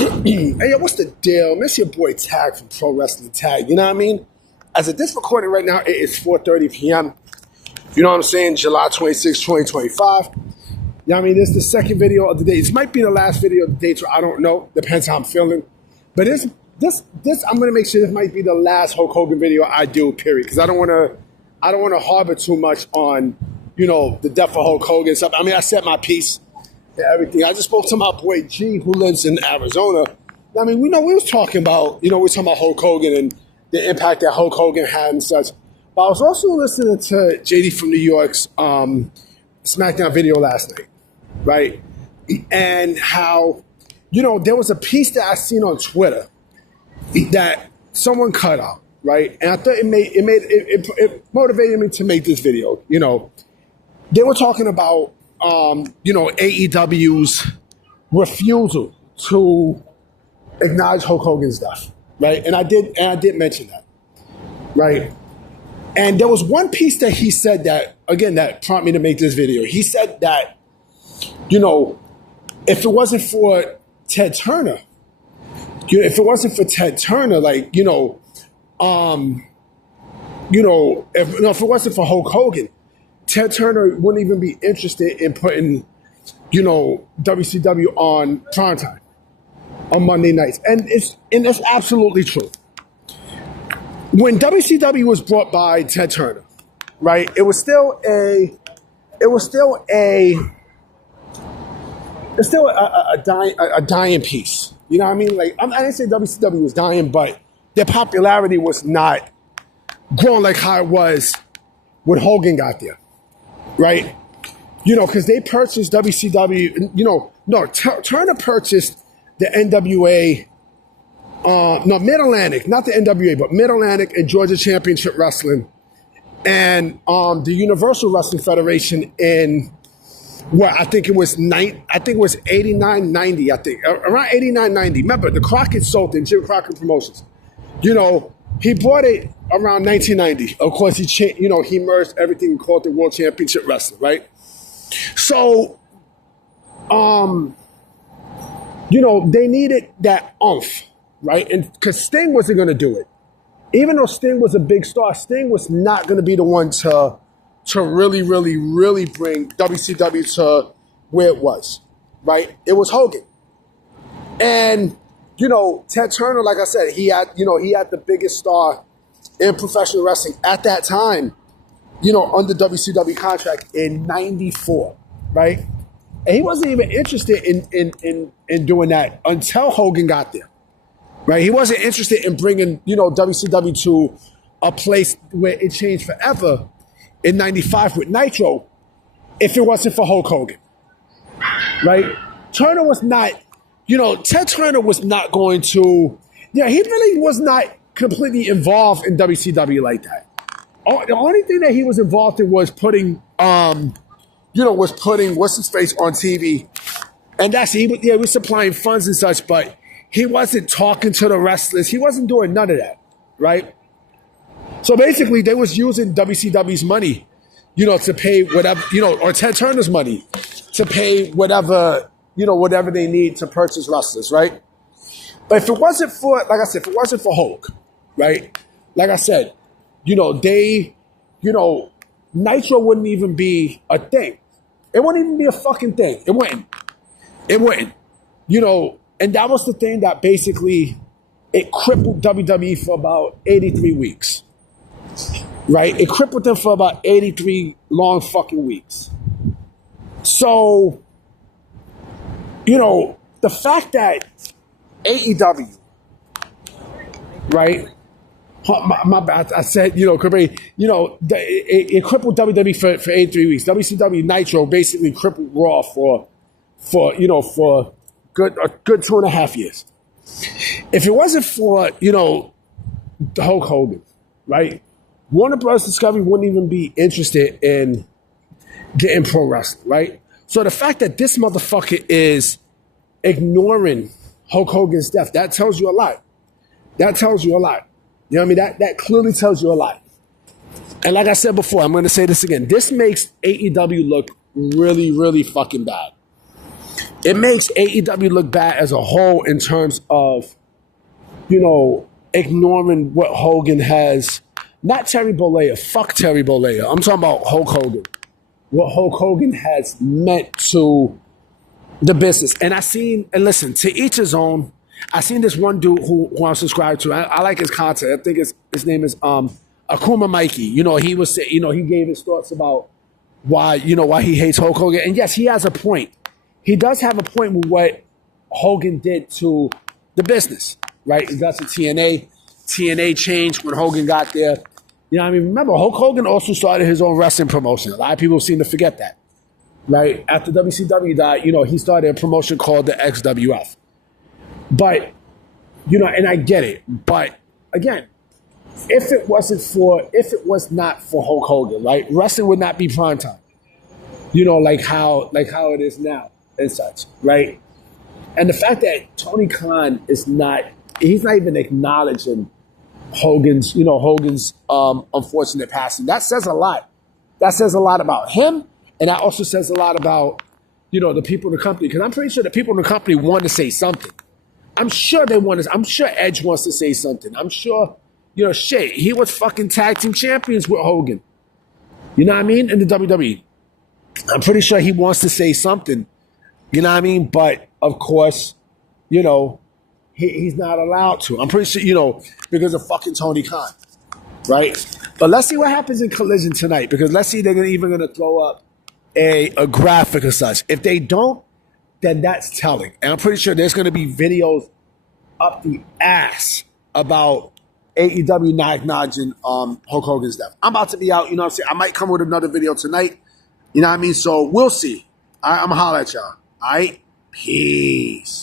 Hey, yo, what's the deal? Miss your boy Tag from Pro Wrestling Tag. You know what I mean? As of this recording right now, it is 4:30 p.m. You know what I'm saying? July 26, 2025. You know what I mean? This is the second video of the day. This might be the last video of the day, so I don't know. Depends how I'm feeling. But this, I'm gonna make sure this might be the last Hulk Hogan video I do, period. Because I don't wanna harbor too much on, you know, the death of Hulk Hogan and stuff. I mean, I said my piece. Everything. I just spoke to my boy G, who lives in Arizona. I mean, we was talking about, we were talking about Hulk Hogan and the impact that Hulk Hogan had and such. But I was also listening to JD from New York's SmackDown video last night, right? And how, there was a piece that I seen on Twitter that someone cut out, right? And I thought it motivated me to make this video. They were talking about AEW's refusal to acknowledge Hulk Hogan's death, right? And I did mention that, right? And there was one piece that he said that prompted me to make this video. He said that, if it wasn't for Ted Turner, if it wasn't for Ted Turner, if it wasn't for Hulk Hogan, Ted Turner wouldn't even be interested in putting, WCW on primetime on Monday nights. And that's absolutely true. When WCW was brought by Ted Turner, right, it was still a dying piece. You know what I mean? Like, I didn't say WCW was dying, but their popularity was not growing like how it was when Hogan got there. Right? Because they purchased WCW, Turner purchased the NWA, Mid-Atlantic, not the NWA, but Mid-Atlantic and Georgia Championship Wrestling and the Universal Wrestling Federation in, I think it was 89, 90, around 89, 90. Remember, the Crockett Sultan, Jim Crockett Promotions, he bought it around 1990. Of course, he merged everything and called it World Championship Wrestling, right? So, they needed that oomph, right? And because Sting wasn't going to do it. Even though Sting was a big star, Sting was not going to be the one to really, really, really bring WCW to where it was, right? It was Hogan. And Ted Turner, like I said, he had the biggest star in professional wrestling at that time, under WCW contract in '94, right? And he wasn't even interested in doing that until Hogan got there, right? He wasn't interested in bringing, WCW to a place where it changed forever in '95 with Nitro if it wasn't for Hulk Hogan, right? Turner was not... Ted Turner was not going to, he really was not completely involved in WCW like that. The only thing that he was involved in was putting what's-his-face on TV. And that's, he was supplying funds and such, but he wasn't talking to the wrestlers. He wasn't doing none of that, right? So basically, they was using WCW's money, to pay whatever, or Ted Turner's money to pay whatever they need to purchase wrestlers, right? But if it wasn't for, like I said, if it wasn't for Hulk, right? Like I said, Nitro wouldn't even be a thing. It wouldn't even be a fucking thing. It wouldn't. And that was the thing that basically, it crippled WWE for about 83 weeks, right? It crippled them for about 83 long fucking weeks. So, the fact that AEW, right? My bad. I said, it crippled WWE for 83 weeks. WCW Nitro basically crippled Raw for a good 2.5 years. If it wasn't for, Hulk Hogan, right? Warner Bros. Discovery wouldn't even be interested in getting pro wrestling, right? So the fact that this motherfucker is ignoring Hulk Hogan's death, that tells you a lot. That tells you a lot. You know what I mean? That clearly tells you a lot. And like I said before, I'm going to say this again. This makes AEW look really, really fucking bad. It makes AEW look bad as a whole in terms of, ignoring what Hogan has. Not Terry Bollea. Fuck Terry Bollea. I'm talking about Hulk Hogan. What Hulk Hogan has meant to the business. And listen, to each his own. I seen this one dude who I'm subscribed to. I like his content. I think his name is Akuma Mikey. He was he gave his thoughts about why he hates Hulk Hogan. And yes, he has a point. He does have a point with what Hogan did to the business, right? He got to TNA. TNA changed when Hogan got there. Remember, Hulk Hogan also started his own wrestling promotion. A lot of people seem to forget that, right? After WCW died, he started a promotion called the XWF. But, and I get it. But, again, if it was not for Hulk Hogan, right, wrestling would not be primetime. Like how it is now and such, right? And the fact that Tony Khan he's not even acknowledging Hogan's unfortunate passing. That says a lot. That says a lot about him, and that also says a lot about, the people in the company. Because I'm pretty sure the people in the company want to say something. I'm sure I'm sure Edge wants to say something. I'm sure, he was fucking tag team champions with Hogan. You know what I mean? In the WWE. I'm pretty sure he wants to say something. You know what I mean? But, of course, he's not allowed to. I'm pretty sure, because of fucking Tony Khan, right? But let's see what happens in Collision tonight, because let's see if they're even going to throw up a graphic or such. If they don't, then that's telling. And I'm pretty sure there's going to be videos up the ass about AEW not acknowledging Hulk Hogan's death. I'm about to be out, what I'm saying? I might come with another video tonight. You know what I mean? So we'll see. I'm going to holler at y'all. All right? Peace.